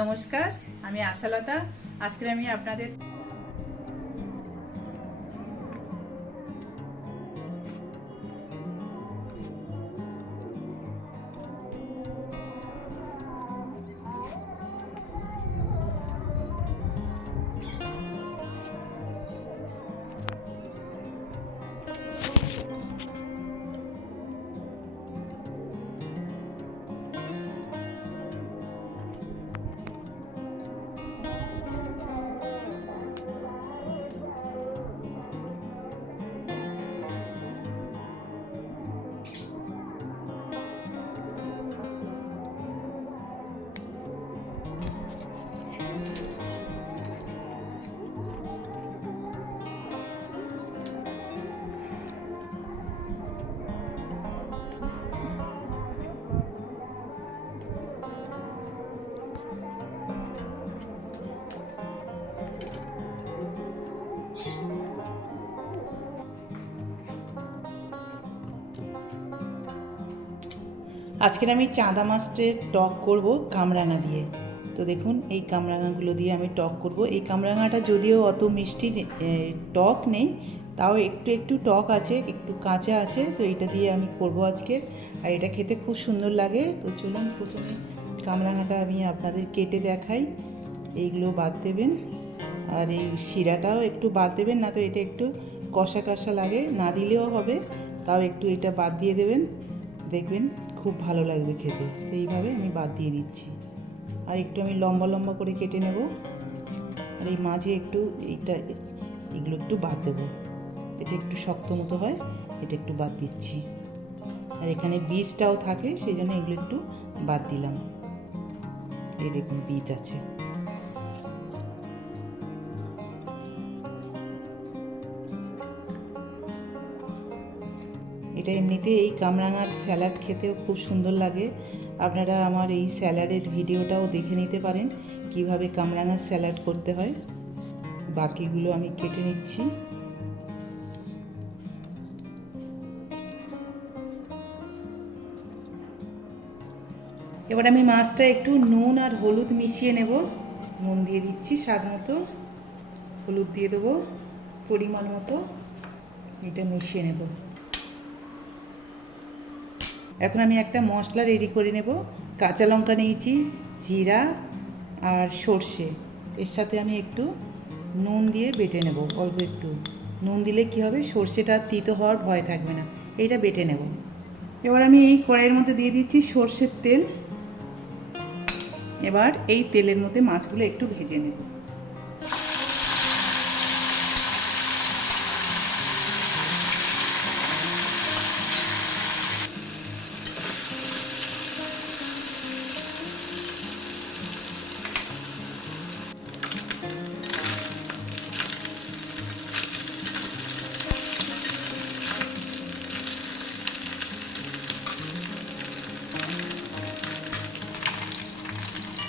নমস্কার আমি আশালতা। আজকে আমি আপনাদের আজকের আমি চাঁদা মাছটের টক করব কামরাঙা দিয়ে। তো দেখুন, এই কামরাঙাগুলো দিয়ে আমি টক করব। এই কামরাঙাটা যদিও অত মিষ্টি টক নেই, তাও একটু একটু টক আছে, একটু কাঁচা আছে, তো এটা দিয়ে আমি করব আজকে। আর এটা খেতে খুব সুন্দর লাগে। তো চলুন প্রথমে কামরাঙাটা আমি আপনাদের কেটে দেখাই। এইগুলো বাদ দেবেন। আর এই শিরাটাও একটু বাদ দেবেন, না তো এটা একটু কষা কষা লাগে, না দিলেও হবে, তাও একটু এটা বাদ দিয়ে দেবেন। দেখবেন খুব ভালো লাগবে খেতে। এইভাবে আমি বাদ দিয়ে দিচ্ছি। আর একটু আমি লম্বা লম্বা করে কেটে নেব। আর এই মাঝে একটু এইটা, এগুলো একটু বাদ দেবো। এটা একটু শক্ত মতো হয়, এটা একটু বাদ দিচ্ছি। আর এখানে বীজটাও থাকে, সেই জন্য এগুলো একটু বাদ দিলাম। এই দেখুন বীজ আছে। এটা এমনিতে এই কামরাঙার স্যালাড খেতেও খুব সুন্দর লাগে। আপনারা আমার এই স্যালাডের ভিডিওটাও দেখে নিতে পারেন, কীভাবে কামরাঙার স্যালাড করতে হয়। বাকিগুলো আমি কেটে নিচ্ছি। এবার আমি মাছটা একটু নুন আর হলুদ মিশিয়ে নেব। নুন দিয়ে দিচ্ছি স্বাদ মতো। হলুদ দিয়ে দেবো পরিমাণ মতো। এটা মিশিয়ে নেব। এখন আমি একটা মশলা রেডি করে নেব। কাঁচা লঙ্কা নিয়েছি, জিরা আর সর্ষে। এর সাথে আমি একটু নুন দিয়ে বেটে নেব, অল্প একটু। নুন দিলে কি হবে? সর্ষেটা তিতো হওয়ার ভয় থাকবে না। এইটা বেটে নেব। এবার আমি এই কড়াইয়ের মধ্যে দিয়ে দিচ্ছি সর্ষের তেল। এবার এই তেলের মধ্যে মাছগুলো একটু ভেজে নেব।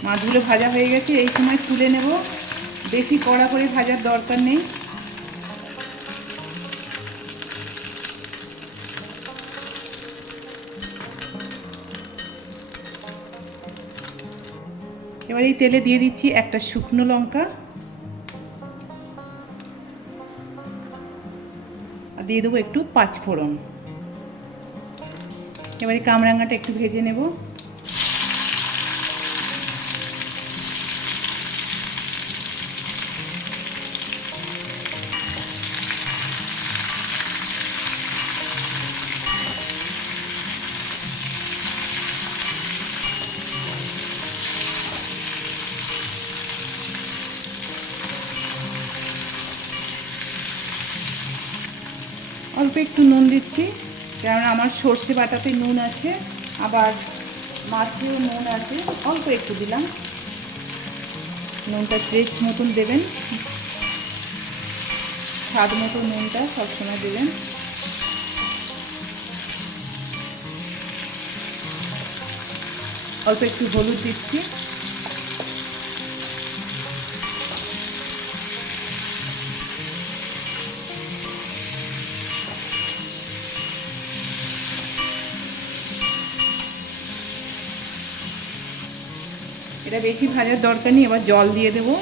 মাছগুলো ভাজা হয়ে গেছে। এই সময় তুলে নেব। বেশি কড়া করে ভাজার দরকার নেই। এবার এই তেলে দিয়ে দিচ্ছি একটা শুকনো লঙ্কা। আর দিয়ে দেবো একটু পাঁচফোড়ন। এবারে কামরাঙাটা একটু ভেজে নেব। অল্প একটু নুন দিচ্ছি কারণ আমার সর্ষে বাটাতে নুন আছে, আবার মাছেও নুন আছে, অল্প একটু দিলাম। নুনটা টেস্ট মতন দেবেন। স্বাদ মতো নুনটা সবসময় দেবেন। অল্প একটু হলুদ দিচ্ছি। এটা বেশি ভাজার দরকার নেই, এবার জল দিয়ে দেবো।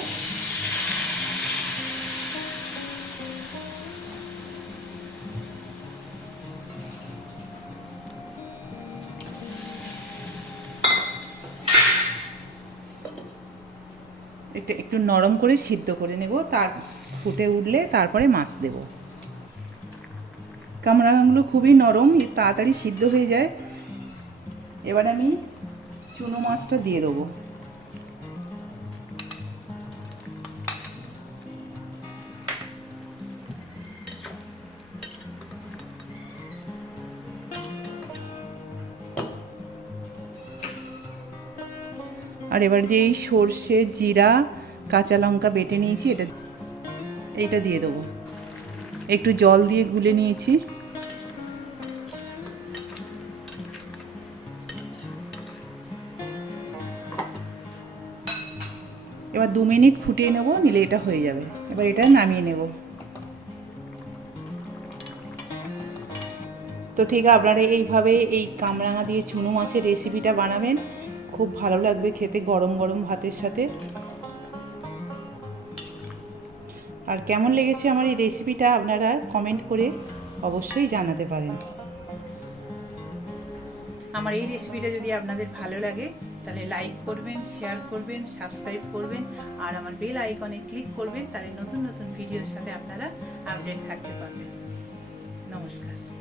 একটু একটু নরম করে সিদ্ধ করে নেব, তার ফুটে উঠলে তারপরে মাছ দেব। কামরাঙাগুলো খুবই নরম তাড়াতাড়ি সিদ্ধ হয়ে যায়। এবার আমি চুনো মাছটা দিয়ে দেবো। আর এবার যে এই সর্ষে, জিরা, কাঁচা লঙ্কা বেটে নিয়েছি, এটা এইটা দিয়ে দেবো। একটু জল দিয়ে গুলে নিয়েছি। এবার দু মিনিট ফুটিয়ে নেব, নিলে এটা হয়ে যাবে। এবার এটা নামিয়ে নেব। তো ঠিক আপনারা এইভাবে এই কামরাঙা দিয়ে চুনো মাছের রেসিপিটা বানাবেন। খুব ভালো লাগবে খেতে গরম গরম ভাতের সাথে। আর কেমন লেগেছে আমার এই রেসিপিটা আপনারা কমেন্ট করে অবশ্যই জানাতে পারেন। আমার এই রেসিপিটা যদি আপনাদের ভালো লাগে, তাহলে লাইক করবেন শেয়ার করবেন সাবস্ক্রাইব করবেন, আর আমার বেল আইকনে ক্লিক করবেন, তাহলে নতুন নতুন ভিডিওর সাথে আপনারা আপডেট থাকতে পারবেন। নমস্কার।